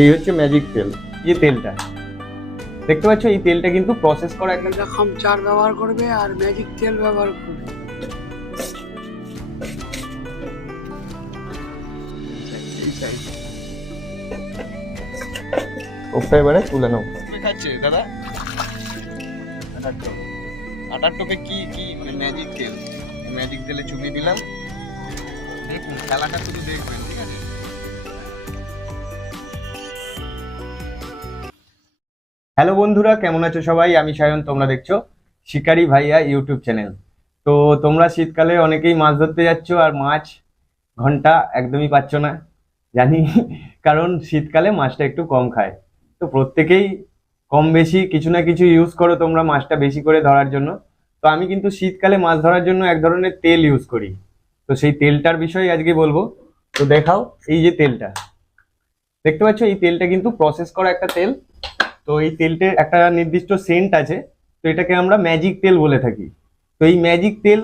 এই হচ্ছে ম্যাজিক তেল এই তেলটা দেখতে পাচ্ছ এই তেলটা কিন্তু প্রসেস করা একটা এরকম চার ব্যবহার করবে আর ম্যাজিক তেল ব্যবহার করবে। ওপটা এবারে তুলে নাও। খাচ্ছে দাদা? আটার টোপে। কি কি মানে ম্যাজিক তেল ম্যাজিক তেলে চুবি দিলাম। দেখুন খেলাটা শুধু দেখবেন। হ্যালো বন্ধুরা, কেমন আছো সবাই? আমি সায়ন, তোমরা দেখছ শিকারি ভাইয়া ইউটিউব চ্যানেল। তো তোমরা শীতকালে অনেকেই মাছ ধরতে যাচ্ছ আর মাছ ঘণ্টা একদমই পাচ্ছ না, জানি, কারণ শীতকালে মাছটা একটু কম খায়। তো প্রত্যেকেই কম বেশি কিছু না কিছু ইউজ করো তোমরা মাছটা বেশি করে ধরার জন্য। তো আমি কিন্তু শীতকালে মাছ ধরার জন্য এক ধরনের তেল ইউজ করি। তো সেই তেলটার বিষয়ে আজকে বলব। তো দেখাও এই যে তেলটা। দেখতে পাচ্ছ, এই তেলটা কিন্তু প্রসেস করা একটা তেল। তো এই তেলটার একটা নির্দিষ্ট সেন্ট আছে, তো এটাকে আমরা ম্যাজিক তেল বলে থাকি। তো এই ম্যাজিক তেল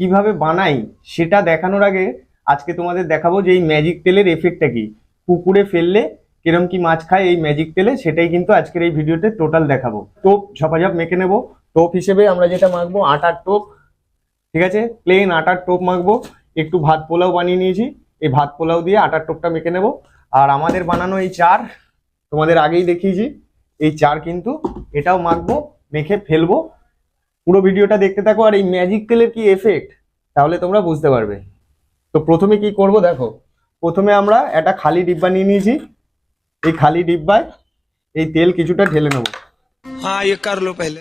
কীভাবে বানাই সেটা দেখানোর আগে আজকে তোমাদের দেখাবো যে এই ম্যাজিক তেলের এফেক্টটা কি। পুকুরে ফেললে কিরম কি মাছ খায় এই ম্যাজিক তেলে, সেটাই কিন্তু আজকের এই ভিডিওতে টোটাল দেখাবো। টোপ ঝপাঝপ মেখে নেব। টোপ হিসেবে আমরা যেটা মাখবো, আটার টোপ। ঠিক আছে? প্লেন আটার টোপ মাখবো। একটু ভাত পোলাও বানিয়ে নিয়েছি। এই ভাত পোলাও দিয়ে আটার টোপটা মেখে নেব। আর আমাদের বানানো এই চার তোমাদের আগেই দেখিয়েছি। এই চার কিন্তু এটাও মাখবো মেখে ফেলব। পুরো ভিডিওটা দেখতে থাকো আর এই ম্যাজিক তেলের কি এফেক্ট তাহলে তোমরা বুঝতে পারবে। তো প্রথমে কি করব দেখো প্রথমে আমরা একটা খালি ডিব্বা নিয়ে নিয়েছি। এই খালি ডিব্বায় এই তেল কিছুটা ঢেলে নেব। হ্যাঁ ইয়ে পেলে।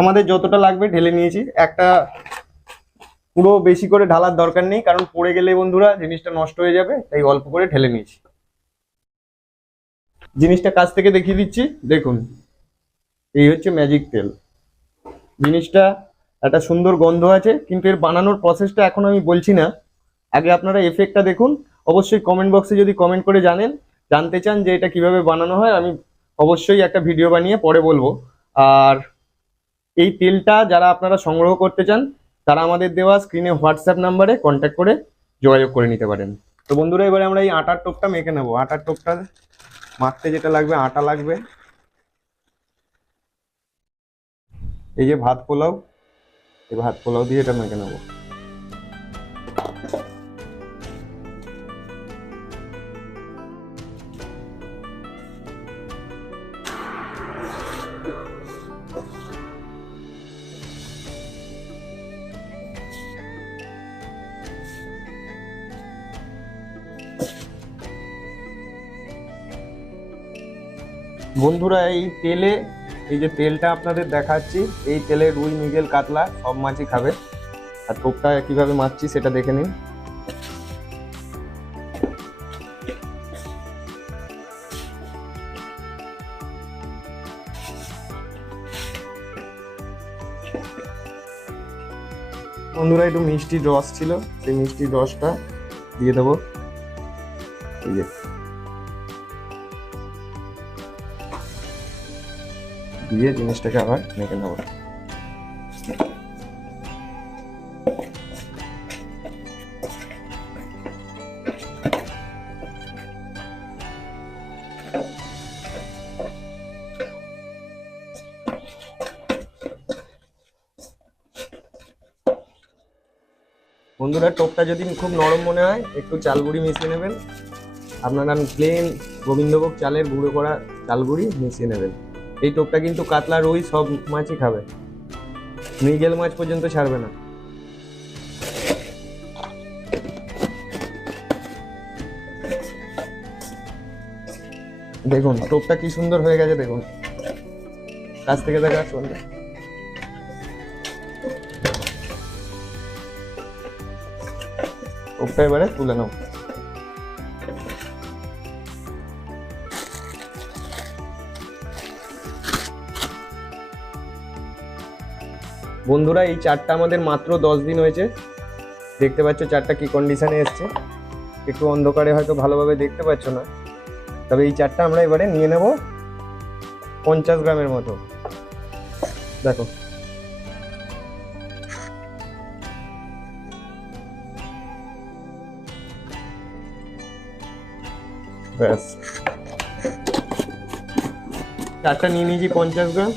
আমাদের যতটা লাগবে ঢেলে নিয়েছি। একটা পুরো বেশি করে ঢালার দরকার নেই, কারণ পড়ে গেলে বন্ধুরা জিনিসটা নষ্ট হয়ে যাবে, তাই অল্প করে ঢেলে নিয়েছি। জিনিসটা কাছ থেকে দেখিয়ে দিচ্ছি, দেখুন, এই হচ্ছে ম্যাজিক তেল। জিনিসটা একটা সুন্দর গন্ধ আছে, কিন্তু এর বানানোর প্রসেসটা এখন আমি বলছি না। আগে আপনারা এফেক্টটা দেখুন, অবশ্যই কমেন্ট বক্সে যদি কমেন্ট করে জানেন, জানতে চান যে এটা কীভাবে বানানো হয়, আমি অবশ্যই একটা ভিডিও বানিয়ে পরে বলব। আর এই তেলটা যারা আপনারা সংগ্রহ করতে চান তারা আমাদের দেওয়া স্ক্রিনে হোয়াটসঅ্যাপ নাম্বারে কন্ট্যাক্ট করে যোগাযোগ করে নিতে পারেন। তো বন্ধুরা, এবারে আমরা এই আটার টোপটা মেখে নেব। আটার টোপটা মাখতে যেটা লাগবে, আটা লাগবে। এই যে ভাত পোলাও, এই ভাত পোলাও দিয়ে এটা মেখে নেব। বন্ধুরা, এই তেলে, এই যে তেলটা আপনাদের দেখাচ্ছি, এই তেলে রুই, মিগেল, কাতলা সব মাছই খাবে। আর টোপটা কীভাবে মারছি সেটা দেখে নিন। বন্ধুরা, একটু মিষ্টি রস ছিল, সেই মিষ্টি রসটা দিয়ে দেবো। এই যে দিয়ে জিনিসটাকে আবার মেখে নেব। বন্ধুরা, টোপটা যদি খুব নরম মনে হয়, একটু চাল গুঁড়ি মিশিয়ে নেবেন। আপনারা প্লেন গোবিন্দভোগ চালের গুঁড়ো করা চাল গুঁড়ি মিশিয়ে নেবেন। এই টোপটা কিন্তু কাতলা, রুই সব মাছই খাবে। মৃগেল মাছ পর্যন্ত ছাড়বে না। দেখুন, টোপটা কি সুন্দর হয়ে গেছে, দেখুন। কাছ থেকে দেখা শুনবে টোপটা এবারে তুলে নাও। বন্ধুরা, এই চারটা আমাদের মাত্র দশ দিন হয়েছে। দেখতে পাচ্ছ চারটা কি কন্ডিশানে এসছে। একটু অন্ধকারে হয়তো ভালোভাবে দেখতে পাচ্ছ না। তবে এই চারটা আমরা এবারে নিয়ে নেব পঞ্চাশ গ্রামের মতো। দেখো। ব্যাস। চারটা নিয়ে নিয়েছি পঞ্চাশ গ্রাম।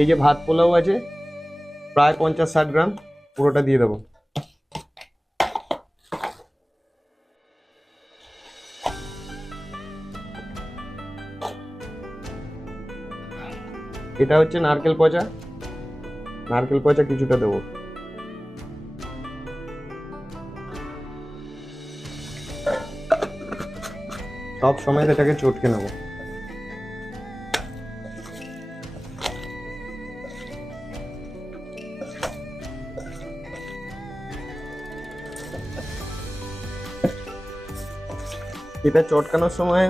এই যে ভাত পোলাও আছে প্রায় পঞ্চাশ ষাট গ্রাম, পুরোটা দিয়ে দেবো। এটা হচ্ছে নারকেল পচা। নারকেল পচা কিছুটা দেবো। সব সময় এটাকে চটকে নেব। এটা চটকানোর সময়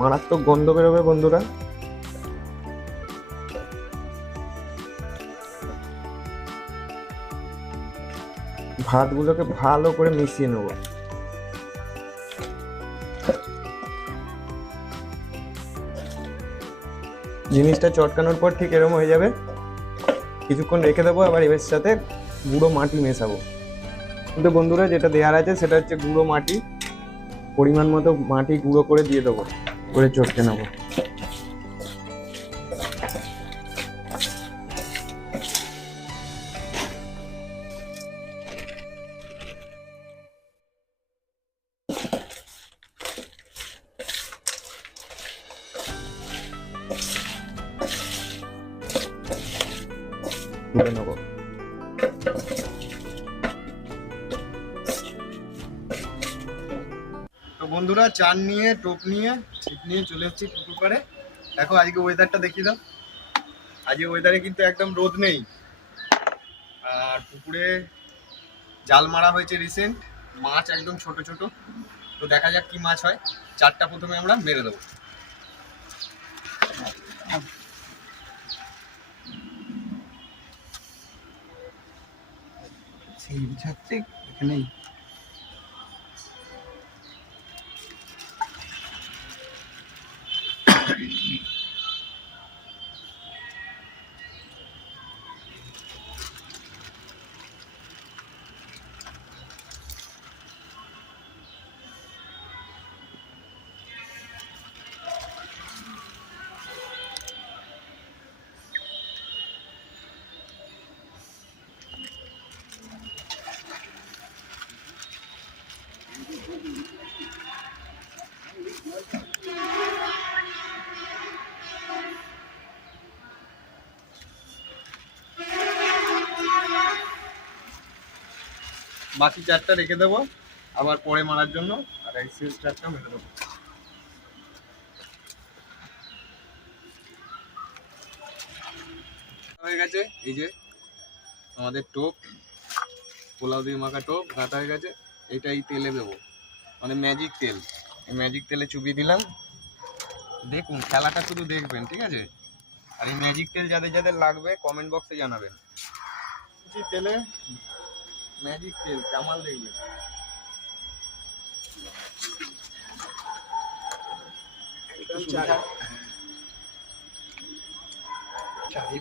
মারাত্মক গন্ধ বেরোবে বন্ধুরা। ভাতগুলোকে ভালো করে মিশিয়ে নেব। জিনিসটা চটকানোর পর ঠিক এরকম হয়ে যাবে। কিছুক্ষণ রেখে দেবো, আবার এর সাথে গুঁড়ো মাটি মেশাবো। কিন্তু বন্ধুরা যেটা দেওয়ার আছে সেটা হচ্ছে গুঁড়ো মাটি, পরিমাণ মতো মাটি গুঁড়ো করে দিয়ে দেবো, করে চটকে নেব। বন্ধুরা, চান নিয়ে, টোপ নিয়ে, ছিপ নিয়ে চলে এসেছি পুকুর পাড়ে। দেখো, আজকে ওয়েদারটা দেখি দাও। আজকে ওয়েদারে কিন্তু একদম রোদ নেই। আর পুকুরে জাল মারা হয়েছে রিসেন্ট মাছ একদম ছোট ছোট। তো দেখা যাক কি মাছ হয়। চারটা প্রথমে আমরা মেরে দেবো। এখানেই। বাকি চারটা রেখে দেবো। আবার পরে মারার জন্য। আর এই শেষ চারটা মেরে দেবো। হয়ে গেছে। এই যে আমাদের টোপ, পোলাও দিয়ে মাখা টোপ, ঘাটা হয়ে গেছে। এটা এই তেলে দেবো। মানে ম্যাজিক তেল। এই ম্যাজিক তেলে চুবিয়ে দিলাম। দেখুন, খেলাটা শুধু দেখবেন, ঠিক আছে? আর এই ম্যাজিক তেল যাদের যাদের লাগবে কমেন্ট বক্সে জানাবেন। তেলে ম্যাজিক তেল কামাল দেখবে। চারি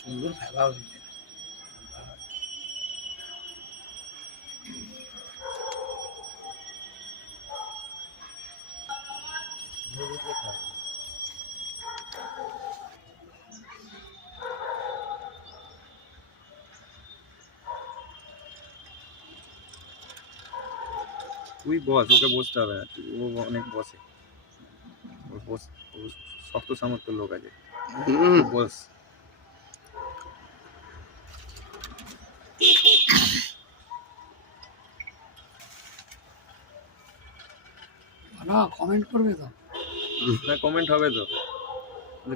সুন্দর ফেলা হয়েছে। বস ওকে বসতে হবে। ও অনেক বসে। বস ও শক্ত সামর্থ্য লোক আছে। বস। না কমেন্ট করবে তো। না কমেন্ট হবে তো।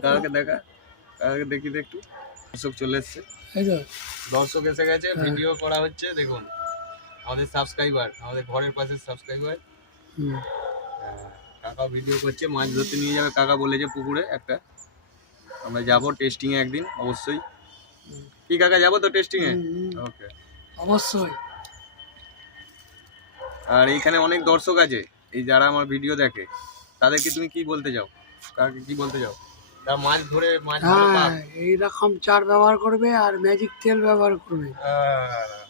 কাকাকে দেখা কাকাকে দেখি তো একটু দর্শক চলে এসছে। দর্শক এসে গেছে। ভিডিও করা হচ্ছে দেখুন। আমাদের সাবস্ক্রাইবার আমাদের ঘরের পাশে সাবস্ক্রাইবার কাকা ভিডিও করছে মাছ ধরতে নিয়ে যাবে। কাকা বলেছে পুকুরে একটা। আমরা যাব টেস্টিং এ একদিন অবশ্যই। কি কাকা যাব তো টেস্টিং এ হুম, হুম, ওকে অবশ্যই। আর এইখানে অনেক দর্শক আছে এই যারা আমার ভিডিও দেখে। তাদেরকে তুমি কি বলতে চাও? কাকে কি বলতে চাও? তারা মাছ ধরে মাছ ভালো হ্যাঁ এইরকম চার ব্যবহার করবে আর ম্যাজিক তেল ব্যবহার করবে। হ্যাঁ।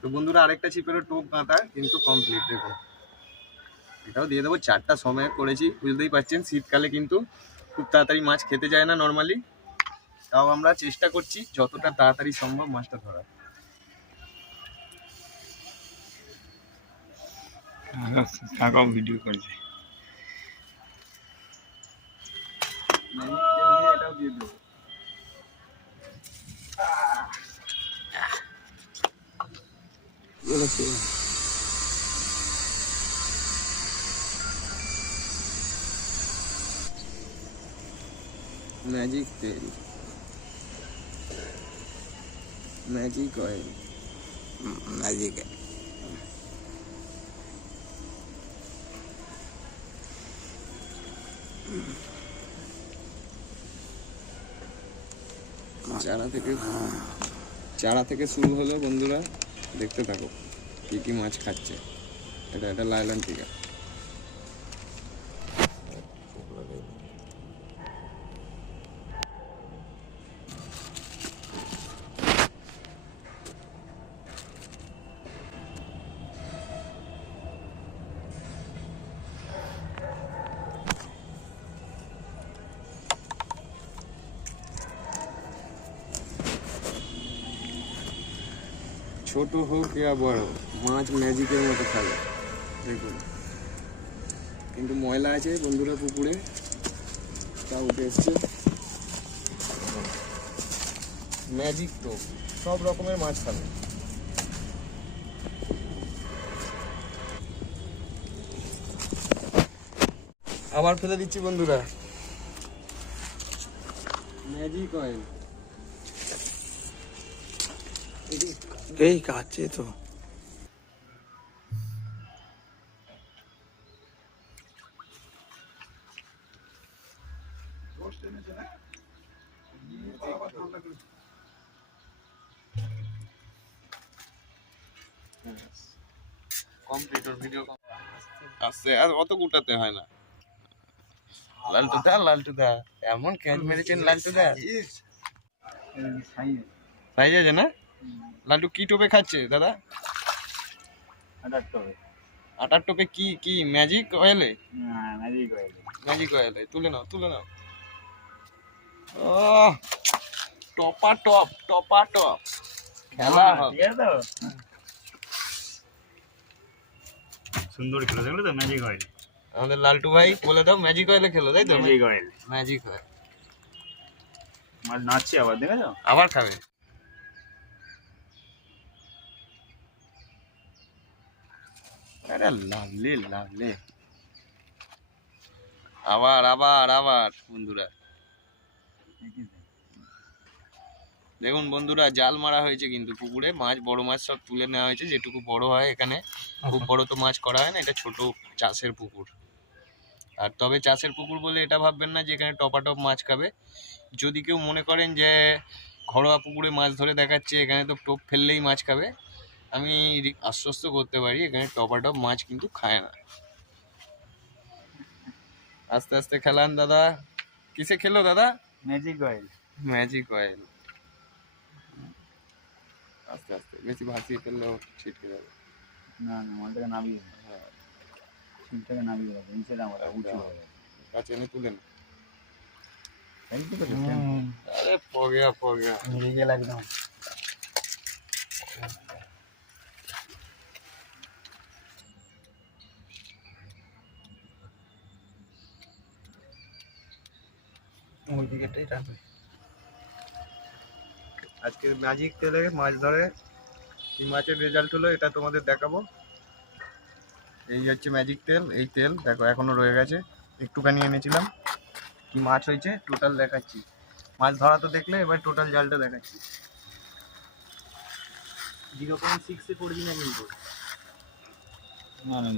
তো বন্ধুরা আরেকটা ছিপেরও টোপ গাঁথা কিন্তু কমপ্লিট দেখুন। এটাও দিয়ে দেবো চারটা সময় করেছি বুঝতেই পারছেন শীতকালে কিন্তু খুব তাড়াতাড়ি মাছ খেতে যায় না নর্মালি তাও আমরা চেষ্টা করছি যতটা তাড়াতাড়ি সম্ভব মাছটা ধরার। ভিডিও করেছে। এটাও দিয়ে দেবো। বলেছে ম্যাজিক তেল। ম্যাজিক অয়েল চারা থেকে চারা থেকে শুরু হলো বন্ধুরা। দেখতে থাকো কি কি মাছ খাচ্ছে। এটা এটা লাইলান টিকা। ছোট হোক ইয়া বড় মাছ ম্যাজিকের মতো খাবে। দেখুন। কিন্তু ময়লা আছে বন্ধুরা পুকুরে তা উঠে এসছে। ম্যাজিক তো, সব রকমের মাছ খাবে। আবার ফেলে দিচ্ছি বন্ধুরা। ম্যাজিক অয়েল এই কাছে তো। কমপ্লিট ভিডিও আসছে আর অত গুটাতে হয় না। লালটু দা লালটু দা এমন ক্যাচ মেরেছেন লালটু দা সাইজ আছে না? লালটু কি টোপে খাচ্ছে দাদা? আটার টোপে। কি কি ম্যাজিক অয়েলে ম্যাজিক অয়েলে তুলে নাও তুলে নাও। ও টপা টপ টপা টপ। খেলা হবে। সুন্দর খেলো দেখলে তো? ম্যাজিক অয়েল আমাদের লালটু ভাই বলে দাও ম্যাজিক অয়েলে খেলো তাই তো? ম্যাজিক অয়েল ম্যাজিক অয়েল নাচছে আবার দেখেছ? আবার খাবে? আরে লাভলি লাভলি আবার আবার আবার, বন্ধুরা। দেখুন বন্ধুরা, জাল মারা হয়েছে কিন্তু পুকুরে। মাছ, বড় মাছ সব তুলে নেওয়া হয়েছে, যেটুকু বড় হয় এখানে। খুব বড় তো মাছ করা হয় না, এটা ছোট চাষের পুকুর। আর তবে চাষের পুকুর বলে এটা ভাববেন না যে এখানে টপাটপ মাছ খাবে। যদি কেউ মনে করেন যে ঘরোয়া পুকুরে মাছ ধরে দেখাচ্ছে, এখানে তো টোপ ফেললেই মাছ খাবে। আমি রি- আশ্বস্ত করতে পারি এখানে টপাটপ মাছ কিন্তু খায় না। আস্তে আস্তে খেলান দাদা। কিসে খেলো দাদা? ম্যাজিক অয়েল ম্যাজিক অয়েল আস্তে আস্তে বেশি ভাসিয়ে ফেললেও ছিটকে যাবে। না না মালটাকে নামিয়ে হ্যাঁ। সিমটাকে নামিয়ে রাখো নিচে নামাটা উঁচু হবে। কাছে এনে তুলে না এই তো আরে পগিয়া পগিয়া। মিলে গেল একদম। ওই দিকেটাই রাখবে আজকে ম্যাজিক তেলে মাছ ধরে কি মাছের রেজাল্ট হলো এটা তোমাদের দেখাবো। এই হচ্ছে ম্যাজিক তেল এই তেল দেখো এখনও রয়ে গেছে। একটুখানি এনেছিলাম কি মাছ হয়েছে টোটাল দেখাচ্ছি। মাছ ধরা তো দেখলে এবার টোটাল জালটা দেখাচ্ছি। জিরো পয়েন্ট সিক্সে পড়বি না কিন্তু না না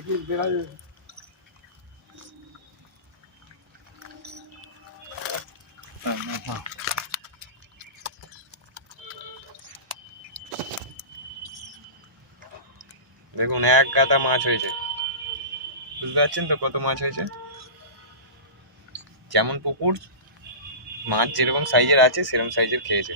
দেখিস বেড়াল হ্যাঁ দেখুন এক গাদা মাছ হয়েছে বুঝতে পারছেন তো কত মাছ হয়েছে যেমন পুকুর মাছ যেরকম সাইজের আছে সেরকম সাইজের খেয়েছে